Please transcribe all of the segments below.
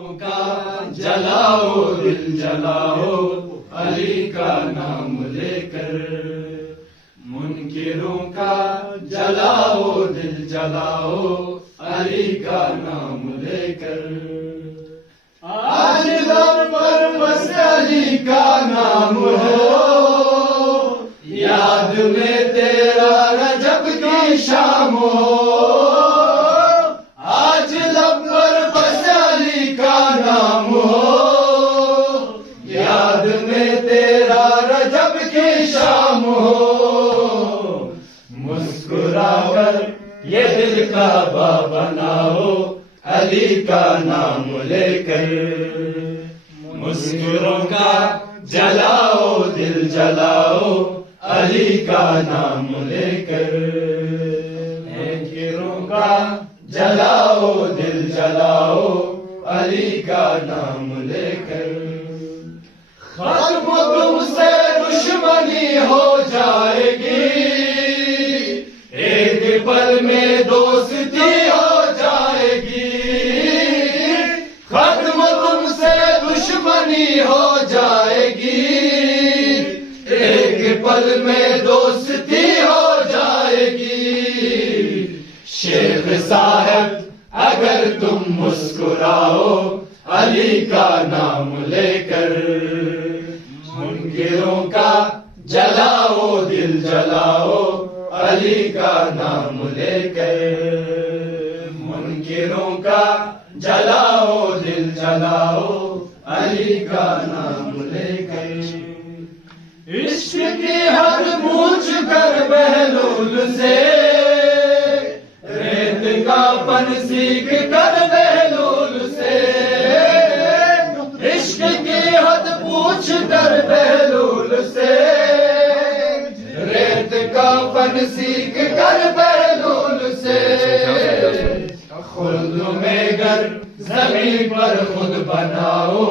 کا جلاؤ دل جلاؤ علی کا نام لے کر، منکروں کا جلاؤ دل جلاؤ علی کا نام لے کر، آج لب پر بس علی کا نام ہو، یاد میں تیرا رجب کی شام ہو، آج لب پر بس علی کا نام ہو، یاد میں تیرا رجب کی شام ہو، مسکرا کر یہ دل کعبہ بناؤ علی کا نام لے کر، مسکروں کا جلاؤ دل جلاؤ علی کا نام لے کر، منکروں کا جلاؤ دل جلاؤ علی کا نام لے کر، ختم تم سے دشمنی ہو جائے گی، ایک پل میں دوستی ہو جائے گی، ختم تم سے دشمنی ہو جائے گی، ایک پل میں دوستی ہو جائے گی، شیخ صاحب اگر تم مسکراؤ علی کا نام لے کر، منکروں کا جلاؤ دل جلاؤ علی کا نام لے کر، منکروں کا جلاؤ دل جلاؤ علی کا نام لے کر، عشق کی حد پوچھ کر بہلول سے، ریت کا فن سیکھ کر بہلول سے، عشق کی حد پوچھ کر بہلول سے، ریت کا فن سیکھ کر بہلول سے، خلد میں گر زمین پر خود بناؤ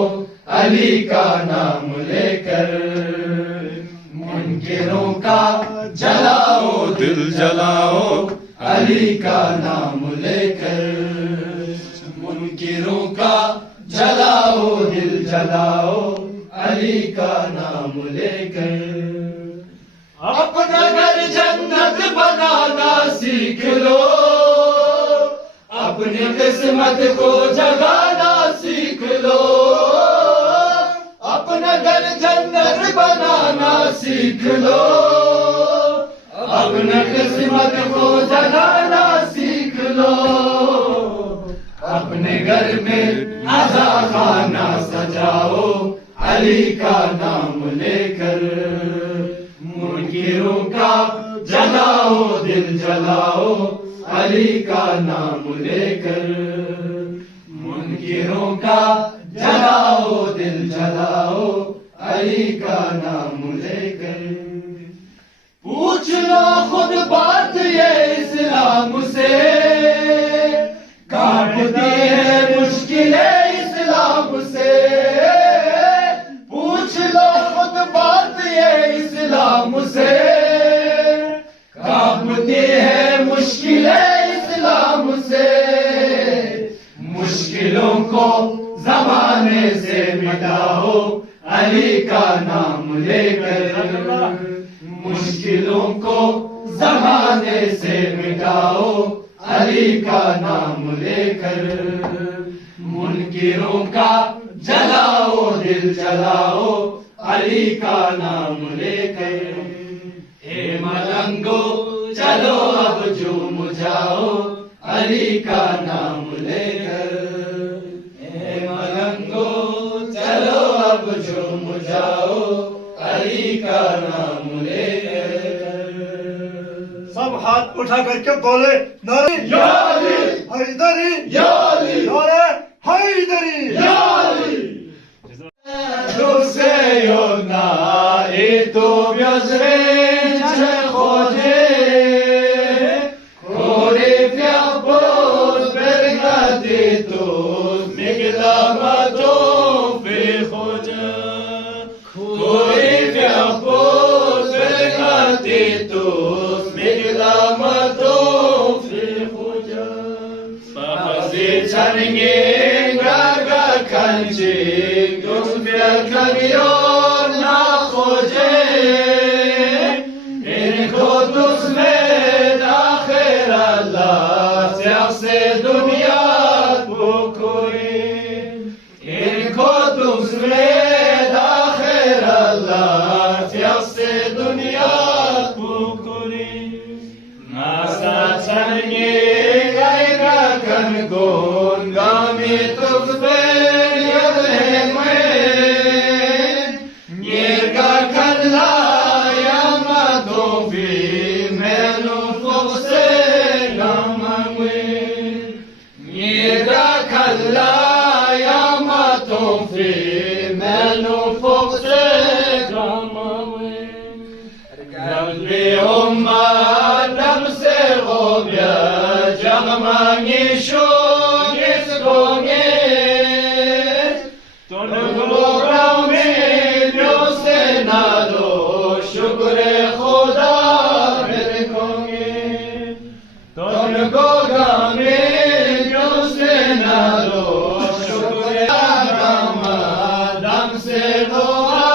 علی کا نام لے کر، منکروں کا جلاؤ دل جلاؤ علی کا نام لے کر، منکروں کا جلاؤ دل جلاؤ علی کا نام لے کر، اپنا گھر جنت بنانا سیکھ لو، اپنی قسمت کو جگانا سیکھ لو، اپنا گھر جنت بنانا سیکھ لو، اپنی قسمت کو جگانا سیکھ لو، اپنے گھر میں عزا خانہ سجاؤ علی کا نام لے کر، منکروں کا جلاؤ دل جلاؤ علی کا نام لے کر، منکروں کا جلاؤ دل جلاؤ علی کا نام لے کر، پوچھ لو خود بات یہ اسلام سے، کاٹتی ہے مشکلیں اسلام سے، پوچھ لو خود بات یہ اسلام سے، کاٹتی ہے مشکلیں اسلام سے، مشکلوں کو زمانے سے مٹاؤ علی کا نام لے کر، مشکلوں کو زمانے سے مٹاؤ علی کا نام لے کر، منکروں کا جلاؤ دل جلاؤ علی کا نام لے کر، اے ملنگو چلو اب جھوم جاؤ علی کا نام لے کر، اے ملنگو چلو اب جھوم جاؤ علی کا نام لے کر، سب ہاتھ اٹھا کر کے بولے نعرہ یا علی حیدری، یا علی نعرہ حیدری، یا علی، دوسرے ای تو بیازره چه خوده خوری پیا پوز برگردی توز میگلم تو فی خوجه خوری پیا پوز برگردی توز میگلم تو فی خوجه بازی چنگی گرگ چنچین دوست بیکریان نخوجه این کدوس مد آخر الله سیاس دنیا بکنی این کدوس مد آخر الله سیاس دنیا بکنی مستا چنگی گایگا کنگون گامی توکس بین یده من نیرگا کلا یاما دوفی منو فوکسه گاموین نیرگا کلا یاما دوفی منو فوکسه گاموین قلبی امت دمسه غوبیا جغمانی شونیس گونیس تون گوگامی بیوسته نادو شکر خدا برکنی تون گوگامی بیوسته نادو شکر امت دمسه غوبیا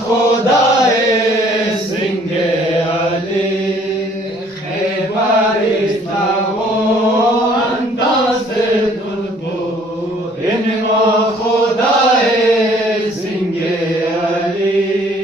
خدا